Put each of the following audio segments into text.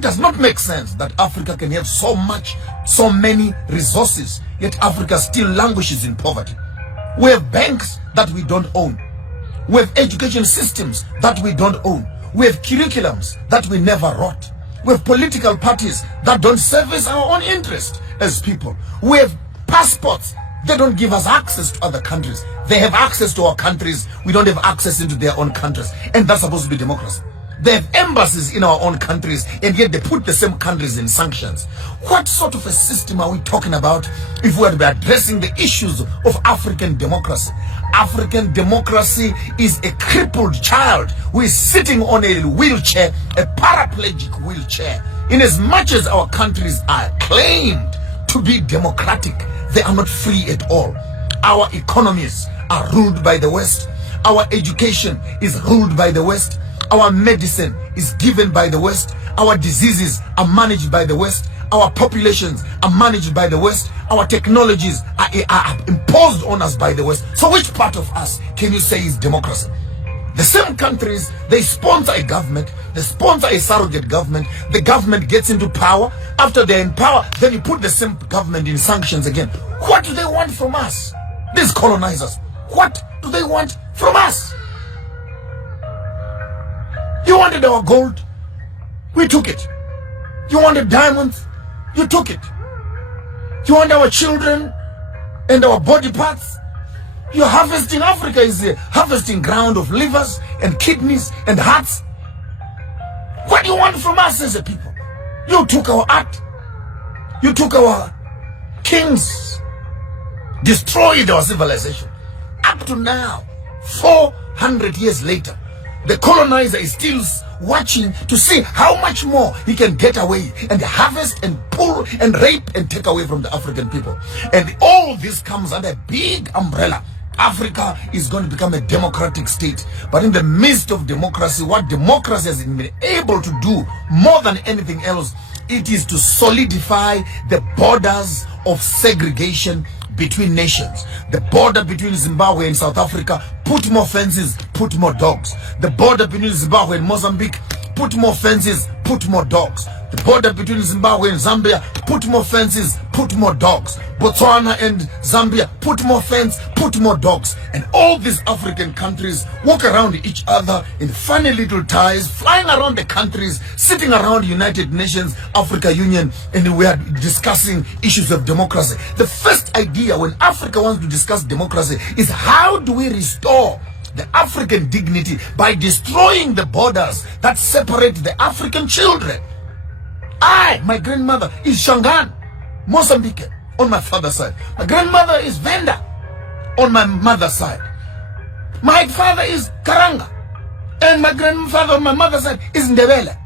It does not make sense that Africa can have so many resources, yet Africa still languishes in poverty. We have banks that we don't own. We have education systems that we don't own. We have curriculums that we never wrote. We have political parties that don't service our own interest as people. We have passports. They don't give us access to other countries. They have access to our countries. We don't have access into their own countries. And that's supposed to be democracy. They have embassies in our own countries, and yet they put the same countries in sanctions. What sort of a system are we talking about if we are to be addressing the issues of African democracy? African democracy is a crippled child who is sitting on a wheelchair, a paraplegic wheelchair. In as much as our countries are claimed to be democratic, they are not free at all. Our economies are ruled by the West. Our education is ruled by the West. Our medicine is given by the West. Our diseases are managed by the West. Our populations are managed by the West. Our technologies are imposed on us by the West. So which part of us can you say is democracy? The same countries, they sponsor a government, they sponsor a surrogate government, the government gets into power. After they're in power, then you put the same government in sanctions again. What do they want from us? These colonizers, what do they want from us? You wanted our gold, we took it. You wanted diamonds, you took it. You want our children and our body parts? You're harvesting. Africa is a harvesting ground of livers and kidneys and hearts. What do you want from us as a people? You took our art. You took our kings. Destroyed our civilization. Up to now, 400 years later, the colonizer is still watching to see how much more he can get away and harvest and pull and rape and take away from the African people. And all this comes under a big umbrella. Africa is going to become a democratic state. But in the midst of democracy, what democracy has been able to do more than anything else, it is to solidify the borders of segregation between nations. The border between Zimbabwe and South Africa, put more fences, put more dogs. The border between Zimbabwe and Mozambique, put more fences, put more dogs. The border between Zimbabwe and Zambia, put more fences, put more dogs. Botswana and Zambia, put more fence, put more dogs. And all these African countries walk around each other in funny little ties, flying around the countries, sitting around United Nations, Africa Union, and we are discussing issues of democracy. The first idea when Africa wants to discuss democracy is how do we restore the African dignity by destroying the borders that separate the African children. My grandmother is Shangaan, Mozambique, on my father's side. My grandmother is Venda, on my mother's side. My father is Karanga, and my grandfather on my mother's side is Ndebele.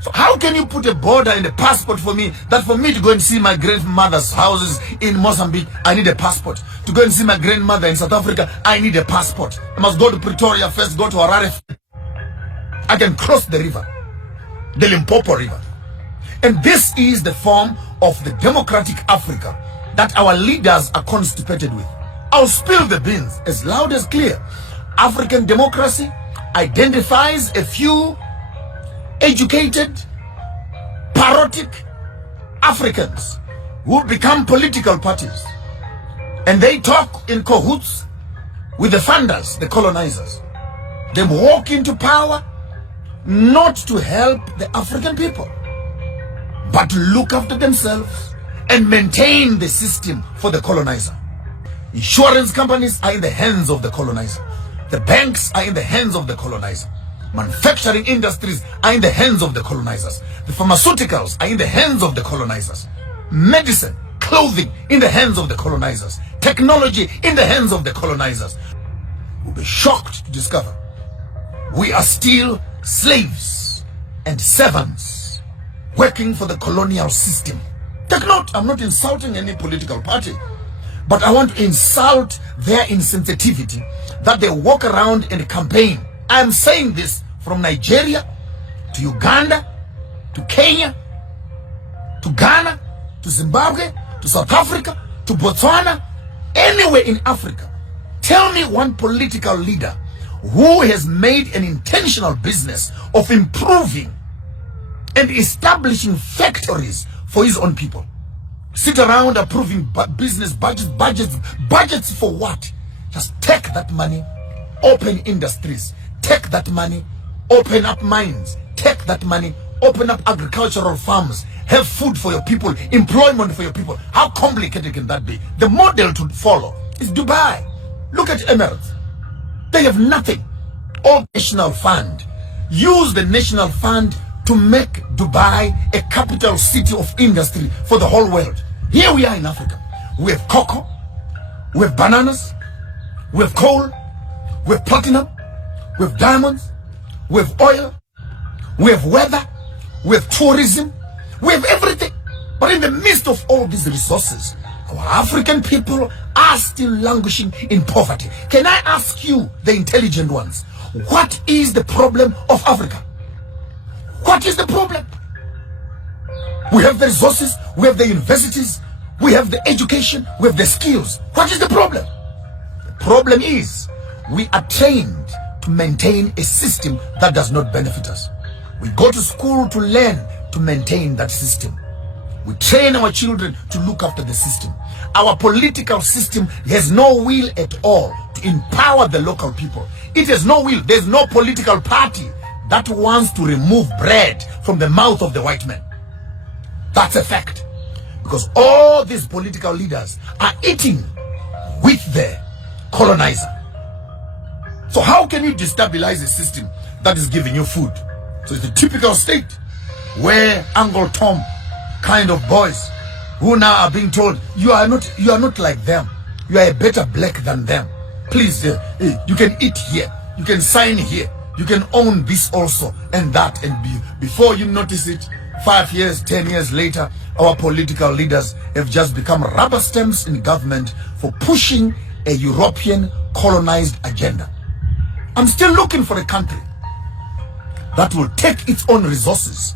So how can you put a border in a passport for me, that for me to go and see my grandmother's houses in Mozambique, I need a passport. To go and see my grandmother in South Africa, I need a passport. I must go to Pretoria first, go to Harare. I can cross the river, the Limpopo River. And this is the form of the democratic Africa that our leaders are constipated with. I'll spill the beans as loud as clear. African democracy identifies a few educated, parodic Africans who become political parties. And they talk in cahoots with the funders, the colonizers. They walk into power not to help the African people, but to look after themselves and maintain the system for the colonizer. Insurance companies are in the hands of the colonizer. The banks are in the hands of the colonizer. Manufacturing industries are in the hands of the colonizers. The pharmaceuticals are in the hands of the colonizers. Medicine, clothing in the hands of the colonizers. Technology in the hands of the colonizers. We'll be shocked to discover we are still slaves and servants working for the colonial system. Take note, I'm not insulting any political party, but I want to insult their insensitivity that they walk around and campaign. I am saying this from Nigeria to Uganda to Kenya to Ghana to Zimbabwe to South Africa to Botswana, anywhere in Africa. Tell me one political leader who has made an intentional business of improving and establishing factories for his own people. Sit around approving business budgets for what? Just take that money, open industries, take that money, open up mines, take that money, open up agricultural farms, have food for your people, employment for your people. How complicated can that be? The model to follow is Dubai. Look at Emirates. They have nothing. All national fund. Use the national fund to make Dubai a capital city of industry for the whole world. Here we are in Africa. We have cocoa, we have bananas, we have coal, we have platinum, we have diamonds, we have oil, we have weather, we have tourism, we have everything. But in the midst of all these resources, our African people are still languishing in poverty. Can I ask you, the intelligent ones, what is the problem of Africa? What is the problem? We have the resources, we have the universities, we have the education, we have the skills. What is the problem? The problem is we are trained to maintain a system that does not benefit us. We go to school to learn to maintain that system. We train our children to look after the system. Our political system has no will at all to empower the local people. It has no will. There's no political party that wants to remove bread from the mouth of the white man. That's a fact. Because all these political leaders are eating with the colonizer. So how can you destabilize a system that is giving you food? So it's the typical state where Uncle Tom kind of boys who now are being told, you are not like them. You are a better black than them. Please, you can eat here. You can sign here. You can own this also and that. And before you notice it, 5 years, 10 years later, our political leaders have just become rubber stamps in government for pushing a European colonized agenda. I'm still looking for a country that will take its own resources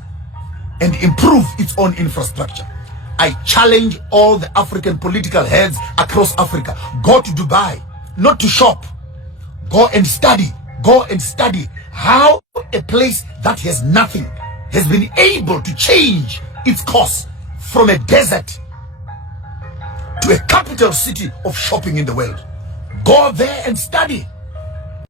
and improve its own infrastructure. I challenge all the African political heads across Africa. Go to Dubai, not to shop. Go and study. Go and study how a place that has nothing has been able to change its course from a desert to a capital city of shopping in the world. Go there and study.